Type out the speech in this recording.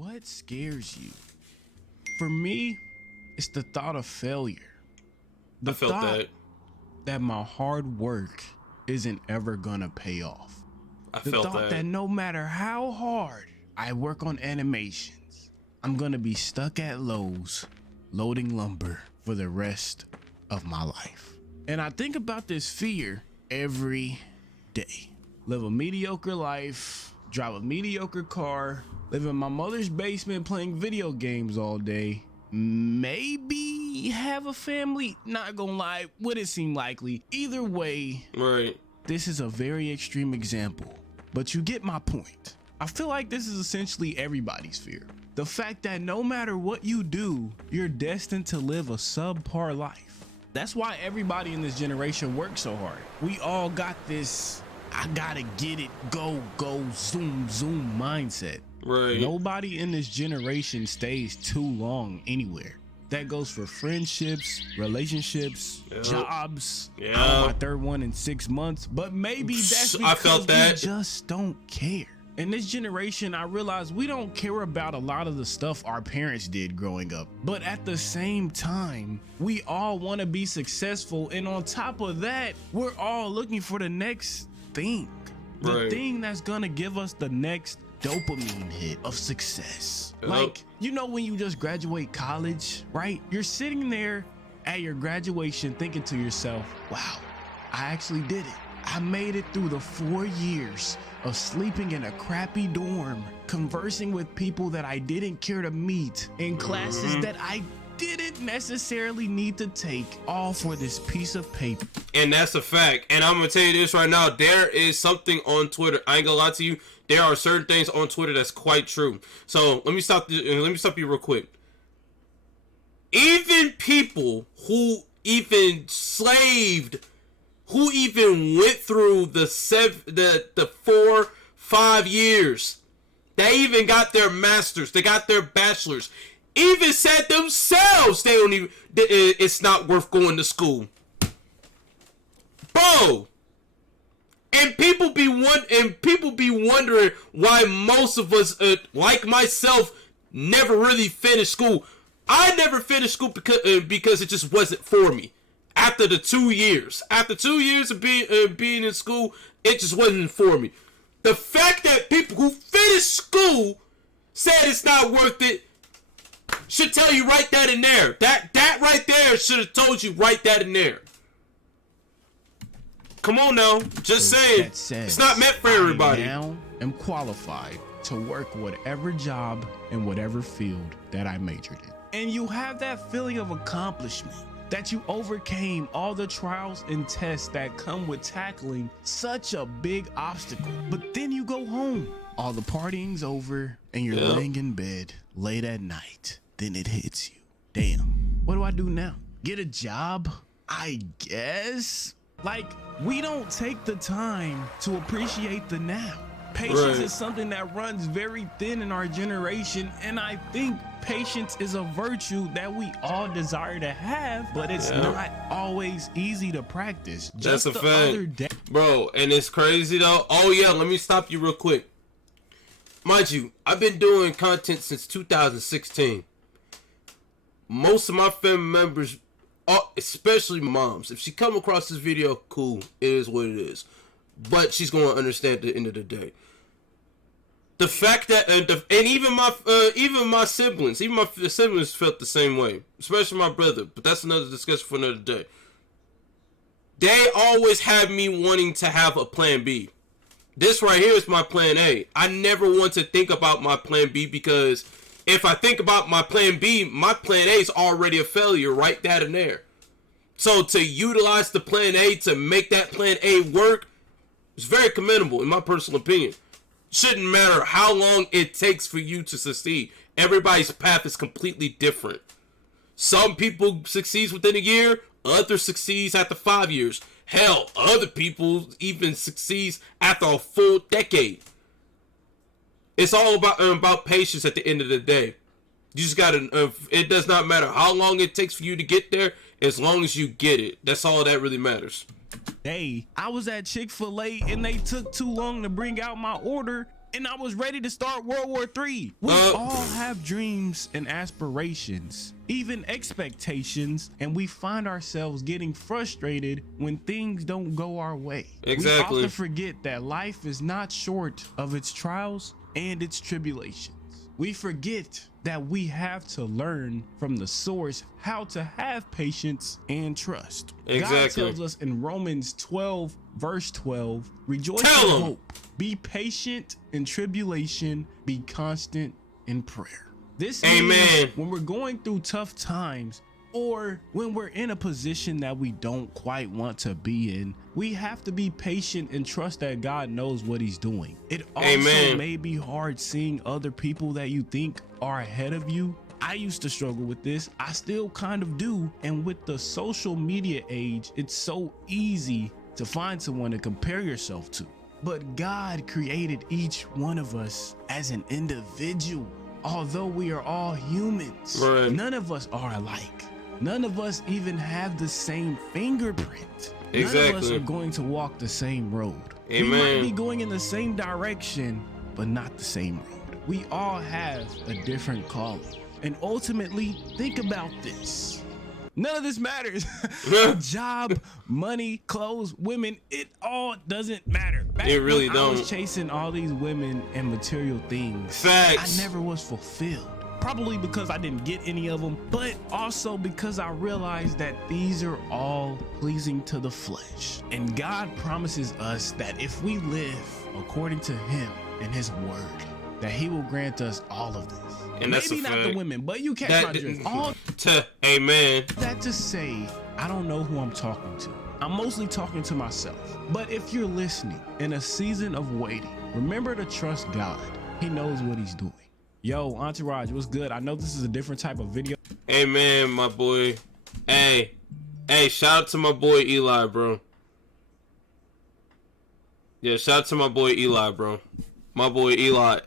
What scares you? For me, it's the thought of failure. The I felt thought that my hard work isn't ever gonna pay off. the The thought that no matter how hard I work on animations, I'm gonna be stuck at Lowe's loading lumber for the rest of my life. And I think about this fear every day. Live a mediocre life, drive a mediocre car, live in my mother's basement playing video games all day, maybe have a family. Not gonna lie, wouldn't seem likely. Either way, Right. this is a very extreme example, but you get my point. I feel like this is essentially everybody's fear. The fact that no matter what you do, you're destined to live a subpar life. That's why everybody in this generation works so hard. We all got this, I gotta get it, go, zoom, mindset. Right. Nobody in this generation stays too long anywhere. That goes for friendships, relationships, jobs. I'm on my third one in 6 months, but maybe that's because I felt that. we just don't care. In this generation, I realize we don't care about a lot of the stuff our parents did growing up. But at the same time, we all want to be successful. And on top of that, we're all looking for the next thing. The thing that's going to give us the next dopamine hit of success. Like, you know, when you just graduate college, right? You're sitting there at your graduation thinking to yourself, wow, I actually did it. I made it through the 4 years of sleeping in a crappy dorm, conversing with people that I didn't care to meet, in classes that I didn't necessarily need to take, all for this piece of paper. And that's a fact. And I'm gonna tell you this right now. There is something on Twitter. I ain't gonna lie to you. There are certain things on Twitter that's quite true. So let me stop you real quick. Even people who even slaved, who even went through the 4-5 years, they even got their masters, they got their bachelors, even said themselves they don't even, it's not worth going to school, bro. And people be wondering why most of us, like myself, never really finished school. I never finished school because it just wasn't for me. After 2 years of being in school, it just wasn't for me. The fact that people who finished school said it's not worth it should tell you right that in there. That right there should have told you right that in there. Come on now, just saying, it's not meant for everybody. I now am qualified to work whatever job in whatever field that I majored in. And you have that feeling of accomplishment, that you overcame all the trials and tests that come with tackling such a big obstacle. But then you go home, all the partying's over, and you're laying in bed late at night. Then it hits you. Damn, what do I do now? Get a job? I guess? Like, we don't take the time to appreciate the now. Patience is something that runs very thin in our generation, and I think patience is a virtue that we all desire to have, but it's not always easy to practice. Just that's a fact, bro. And it's crazy though. Oh yeah, let me stop you real quick. Mind you, I've been doing content since 2016. Most of my family members, especially moms, if she come across this video, cool, it is what it is. But she's gonna understand at the end of the day. The fact that and even my siblings felt the same way, especially my brother. But that's another discussion for another day. They always have me wanting to have a plan B. This right here is my plan A. I never want to think about my plan B, because if I think about my plan B, my plan A is already a failure right that and there. So to utilize the plan A to make that plan A work is very commendable in my personal opinion. Shouldn't matter how long it takes for you to succeed. Everybody's path is completely different. Some people succeed within a year, others succeed after 5 years. Hell, other people even succeed after a full decade. It's all about patience at the end of the day. You just gotta, it does not matter how long it takes for you to get there, as long as you get it. That's all that really matters. Hey, I was at Chick-fil-A and they took too long to bring out my order, and I was ready to start World War III. We all have dreams and aspirations, even expectations, and we find ourselves getting frustrated when things don't go our way. Exactly. We often forget that life is not short of its trials and its tribulations. We forget that we have to learn from the source how to have patience and trust. Exactly. God tells us in Romans 12, verse 12, rejoice in hope, be patient in tribulation, be constant in prayer. This means when we're going through tough times, or when we're in a position that we don't quite want to be in, we have to be patient and trust that God knows what he's doing. It also may be hard seeing other people that you think are ahead of you. I used to struggle with this. I still kind of do. And with the social media age, it's so easy to find someone to compare yourself to. But God created each one of us as an individual. Although we are all humans, none of us are alike. None of us even have the same fingerprint. None of us are going to walk the same road. We might be going in the same direction, but not the same road. We all have a different calling. And ultimately, think about this. None of this matters. Job, money, clothes, women, it all doesn't matter. Back it really when don't. I was chasing all these women and material things, Facts. I never was fulfilled. Probably because I didn't get any of them, but also because I realized that these are all pleasing to the flesh. And God promises us that if we live according to him and his word, that he will grant us all of this. And that's maybe not the women, but you catch my drift. Amen. That to say, I don't know who I'm talking to. I'm mostly talking to myself. But if you're listening in a season of waiting, remember to trust God. He knows what he's doing. Yo, Entourage, what's good? I know this is a different type of video. Hey, man, my boy. Hey, shout out to my boy Eli, bro. Yeah, shout out to my boy Eli, bro. My boy Eli.